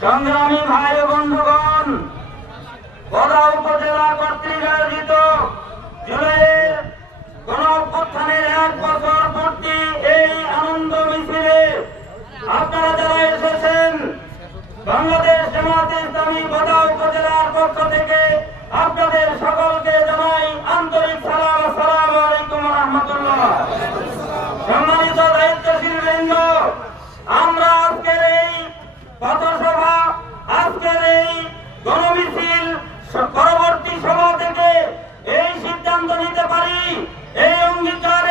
সংগ্রামী ভাই বন্ধুগণ গদা উপজেলা কর্তৃক আয়োজিত জুলাইয়ের গণ অভ্যুত্থানের এক বছর পূর্তি এই আনন্দ মিছিলে আপনারা যারা এসেছেন, বাংলাদেশ জামাতে ইসলামী পরবর্তী সভা থেকে এই সিদ্ধান্ত নিতে পারি এই অঙ্গীকার